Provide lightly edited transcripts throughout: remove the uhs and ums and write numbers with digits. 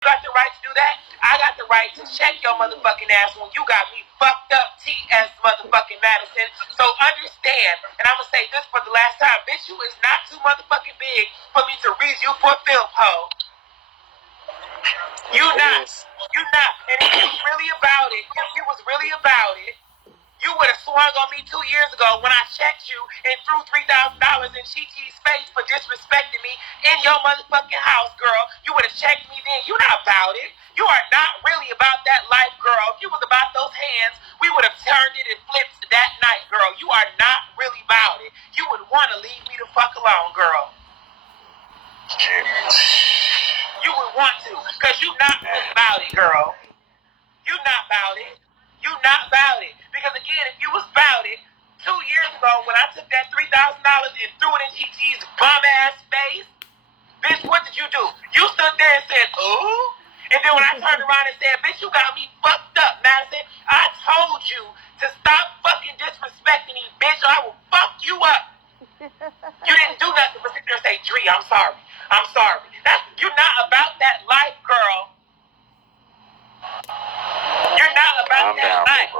got the right to do that. I got the right to check your motherfucking ass when you got me fucked up, T.S. motherfucking Madison. So understand, and I'm gonna say this for the last time, bitch, you is not too motherfucking big for me to read you for film, ho. You not. You not. And if you was really about it, if you was really about it, you would have swung on me 2 years ago when I checked you and threw $3,000 in Chi-Chi's face for disrespecting me in your motherfucking house, girl. You would have checked me then. You not about it. You are not really about that life, girl. If you was about those hands, we would have turned it and flipped that night, girl. You are not really about it. You would want to leave me the fuck alone, girl. You would want to, because you not really about it, girl. You not about it. You not about it. Because again, if you was about it, 2 years ago when I took that $3,000 and threw it in Chi-Chi's bum ass face, bitch, what did you do? You stood there and said, ooh? And then when I turned around and said, bitch, you got me fucked up, Madison, I told you to stop fucking disrespecting me, bitch, or I will fuck you up. You didn't do nothing but sit there and say, Dree, I'm sorry. I'm sorry. You're not about that life, girl. You're not about that life.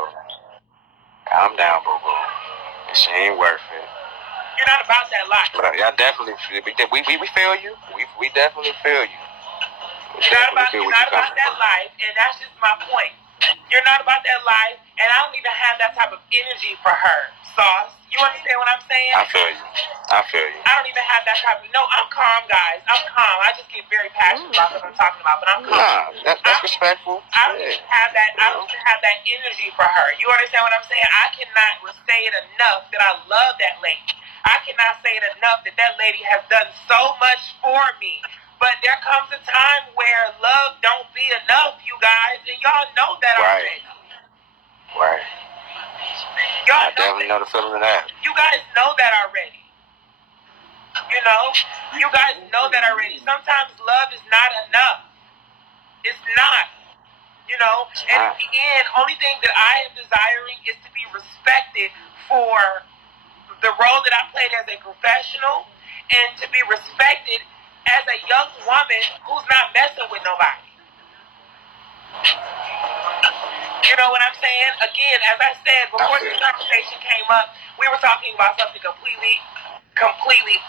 Calm down, boo-boo. She ain't worth it. You're not about that life. But I definitely feel we feel you. We definitely feel you. You're not about that life, and that's just my point. You're not about that life, and I don't even have that type of energy for her, Sauce. You understand what I'm saying? I feel you. I don't even have that type of... No, I'm calm, guys. I'm calm. I just get very passionate about what I'm talking about, but I'm calm. Nah, that's respectful. I don't even have that. I don't even have that energy for her. You understand what I'm saying? I cannot say it enough that I love that lady. I cannot say it enough that that lady has done so much for me. But there comes a time where love don't be enough, you guys, and y'all know that already. Right. Y'all definitely know the feeling of that. You guys know that already. You know? You guys know that already. Sometimes love is not enough. It's not. You know? And in the end, only thing that I am desiring is to be respected for the role that I played as a professional and to be respected as a young woman who's not messing with nobody. You know what I'm saying? Again, as I said, before this conversation came up, we were talking about something completely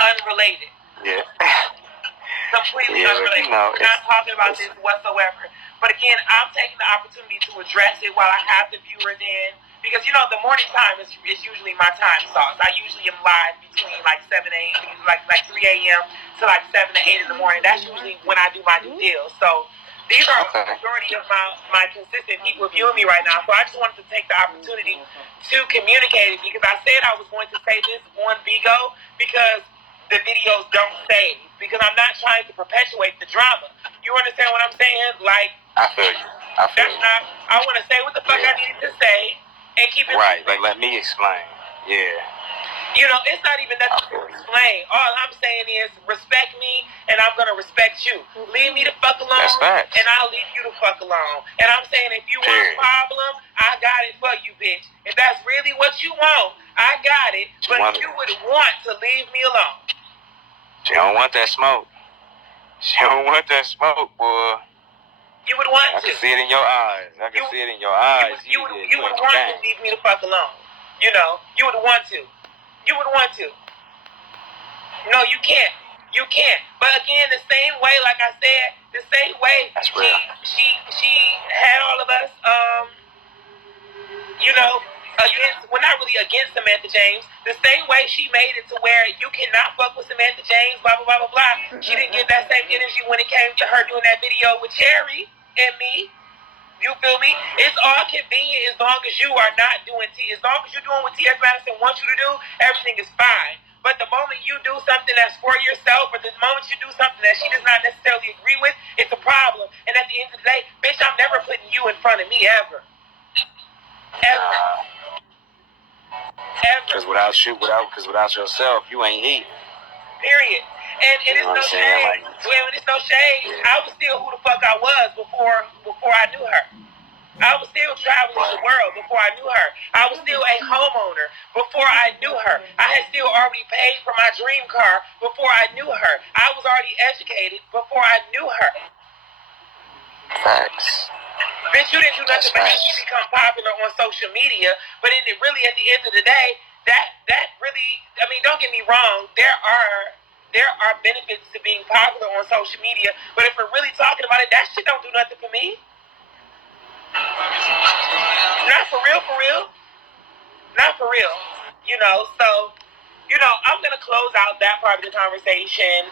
unrelated. Yeah. Completely unrelated. We're not talking about this whatsoever. But again, I'm taking the opportunity to address it while I have the viewers in. Because, you know, the morning time is usually my time, Sauce. I usually am live between like 7 a.m., like 3 a.m. to like 7 to 8 in the morning. That's usually when I do my new deal. So these are the majority of my consistent people viewing me right now. So I just wanted to take the opportunity to communicate it because I said I was going to say this on Bigo because the videos don't save. Because I'm not trying to perpetuate the drama. You understand what I'm saying? Like, I feel you. I want to say what the fuck I needed to say. And keep it right, like let me explain. Yeah. You know, it's not even nothing to explain. All I'm saying is respect me and I'm gonna respect you. Leave me the fuck alone and I'll leave you the fuck alone. And I'm saying if you want a problem, I got it for you, bitch. If that's really what you want, I got it. But you would want to leave me alone. She don't want that smoke. She don't want that smoke, boy. You would want to. I can see it in your eyes. You would want to leave me the fuck alone. You know, you would want to. You would want to. No, you can't. You can't. But again, the same way, like I said, the same way she had all of us, you know, not really against Samantha James. The same way she made it to where you cannot fuck with Samantha James, blah, blah, blah, blah, blah. She didn't get that same energy when it came to her doing that video with Cherry and me. You feel me? It's all convenient as long as you are not doing As long as you're doing what T.S. Madison wants you to do, everything is fine. But the moment you do something that's for yourself, or the moment you do something that she does not necessarily agree with, it's a problem. And at the end of the day, bitch, I'm never putting you in front of me, ever. Ever. Because without yourself, you ain't eating. Period. And it is no shade. Well, it's no shade. I was still who the fuck I was before I knew her. I was still traveling the world before I knew her. I was still a homeowner before I knew her. I had still already paid for my dream car before I knew her. I was already educated before I knew her. Facts. Bitch, you didn't do nothing but become popular on social media. But at the end of the day, that really, I mean, don't get me wrong. There are benefits to being popular on social media. But if we're really talking about it, that shit don't do nothing for me. Not for real. Not for real. So, I'm going to close out that part of the conversation.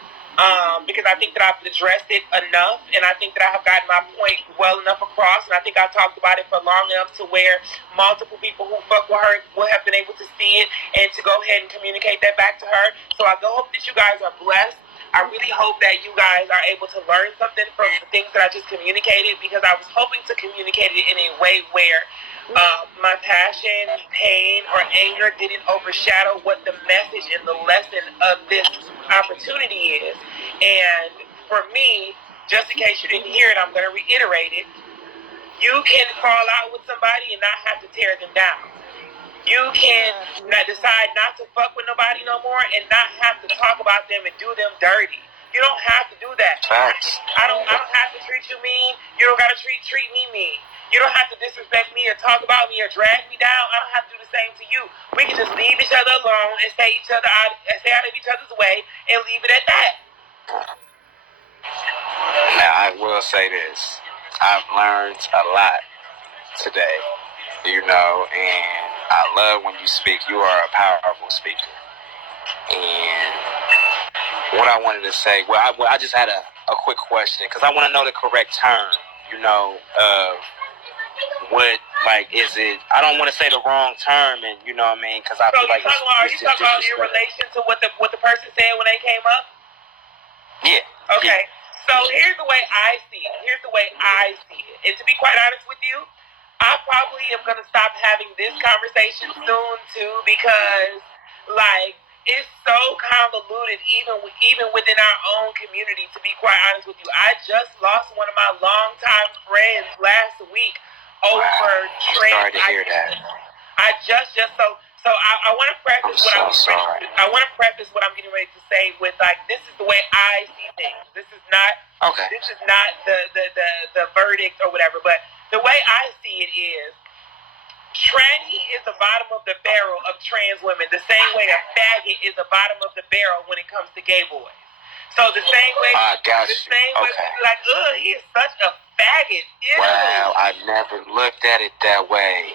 Because I think that I've addressed it enough, and I think that I have gotten my point well enough across, and I think I've talked about it for long enough to where multiple people who fuck with her will have been able to see it and to go ahead and communicate that back to her. So I hope that you guys are blessed. I really hope that you guys are able to learn something from the things that I just communicated, because I was hoping to communicate it in a way where my passion, pain, or anger didn't overshadow what the message and the lesson of this opportunity is. And for me, just in case you didn't hear it, I'm going to reiterate it. You can fall out with somebody and not have to tear them down. You can decide not to fuck with nobody no more and not have to talk about them and do them dirty. You don't have to do that. Facts. I don't have to treat you mean. You don't got to treat me mean. You don't have to disrespect me or talk about me or drag me down. I don't have to do the same to you. We can just leave each other alone and stay out of each other's way and leave it at that. Now, I will say this. I've learned a lot today, and I love when you speak. You are a powerful speaker. And what I wanted to say, I just had a quick question, because I want to know the correct term, of what, is it, I don't want to say the wrong term, and you know what I mean, because I feel like are you talking about in relation to what the person said when they came up? Yeah. Okay. Yeah. So here's the way I see it. And to be quite honest with you, I probably am going to stop having this conversation soon too, because it's so convoluted even within our own community, to be quite honest with you. I just lost one of my longtime friends last week over trans. Sorry to hear that. So I want to preface I want to preface what I'm getting ready to say with this is the way I see things. This is not the verdict or whatever, but the way I see it is, tranny is the bottom of the barrel of trans women, the same way a faggot is the bottom of the barrel when it comes to gay boys. So the same way, way people like, he is such a faggot. Ew. Wow, I never looked at it that way.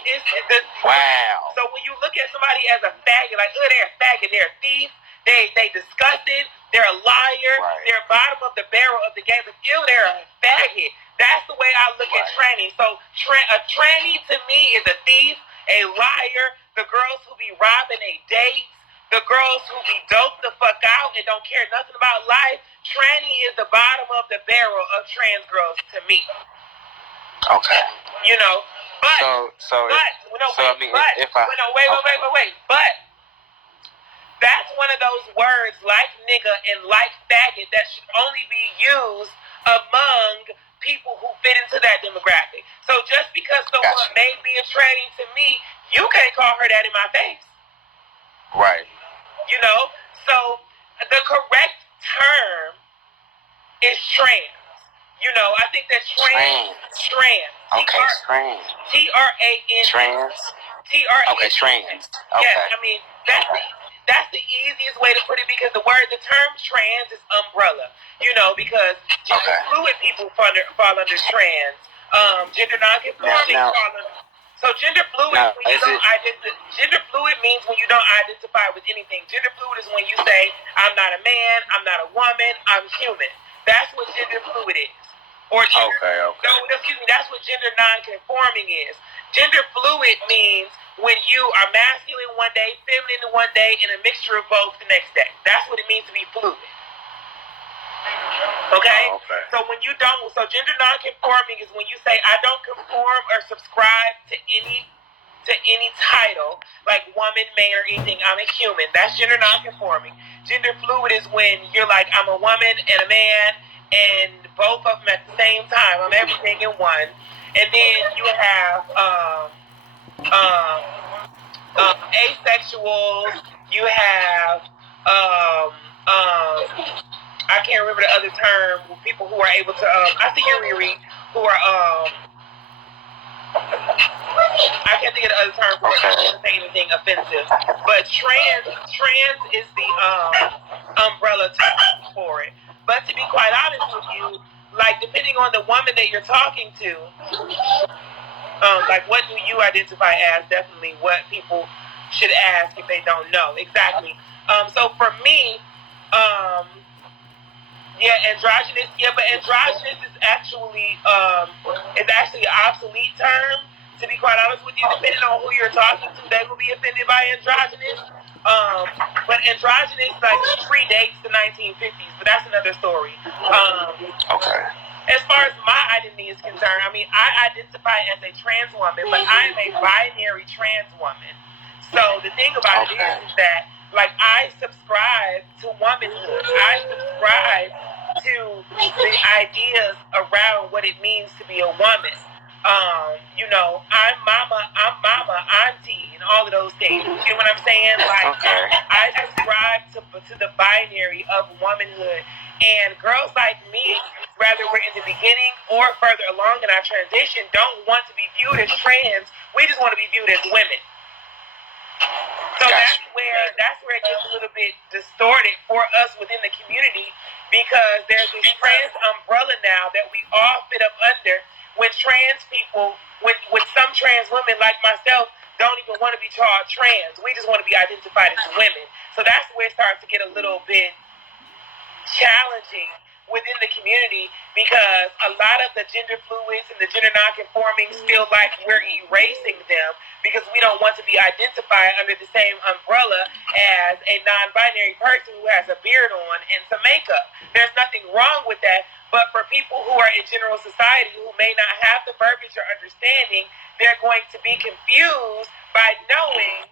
Wow. So when you look at somebody as a faggot, they're a faggot, they're a thief, they disgusted, they're a liar, they're bottom of the barrel of the game, but they're a faggot. That's the way I look at tranny. So a tranny to me is a thief, a liar, the girls who be robbing a date, the girls who be doped the fuck out and don't care nothing about life. Tranny is the bottom of the barrel of trans girls to me. Okay. But that's one of those words like nigga and like faggot that should only be used among people who fit into that demographic. So just because someone may be a tranny to me, you can't call her that in my face. Right. So the correct term is trans. I think that trans. Okay, trans. T-R-A-N. Trans. T-R-A-N. Okay, trans. Okay. Yeah, I mean, that's the easiest way to put it, because the term trans is umbrella. Because gender fluid people fall under trans. Gender non-conforming fall under. So gender fluid gender fluid means when you don't identify with anything. Gender fluid is when you say, I'm not a man, I'm not a woman, I'm human. That's what gender fluid is. Or that's what gender non-conforming is. Gender fluid means when you are masculine one day, feminine one day, and a mixture of both the next day. That's what it means to be fluid. Okay? So gender non-conforming is when you say, I don't conform or subscribe to any title, like woman, man, or anything. I'm a human. That's gender non-conforming. Gender fluid is when you're like, I'm a woman and a man, and both of them at the same time. I'm everything in one. And then you have asexuals. You have I can't remember the other term. People who are able to I see you, Riri, who are think of the other term for it. I don't want to say anything offensive. But trans is the umbrella term for it. But to be quite honest with you, like depending on the woman that you're talking to, like what do you identify as? Definitely what people should ask if they don't know. Exactly. So for me, androgynous. Yeah, but androgynous is actually an obsolete term. To be quite honest with you, depending on who you're talking to, they will be offended by androgynous. But androgynous like predates the 1950s, but that's another story. Okay. As far as my identity is concerned, I mean, I identify as a trans woman, but I am a binary trans woman. So the thing about it is that, like, I subscribe to womanhood. I subscribe to the ideas around what it means to be a woman. You know, I'm mama, auntie, and all of those things. You know what I'm saying? Like, I subscribe to the binary of womanhood. And girls like me, whether we're in the beginning or further along in our transition, don't want to be viewed as trans. We just want to be viewed as women. So that's where it gets a little bit distorted for us within the community, because there's this trans umbrella now that we all fit up under, when trans people, when some trans women like myself don't even want to be called trans. We just want to be identified as women. So that's where it starts to get a little bit challenging within the community, because a lot of the gender fluids and the gender non-conformings feel like we're erasing them because we don't want to be identified under the same umbrella as a non-binary person who has a beard on and some makeup. There's nothing wrong with that, but for people who are in general society who may not have the verbiage or understanding, they're going to be confused by knowing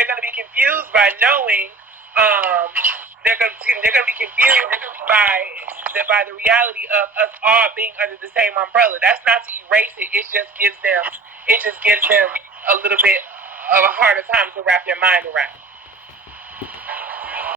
they're going to be confused by the reality of us all being under the same umbrella. That's not to erase it. It just gives them a little bit of a harder time to wrap their mind around.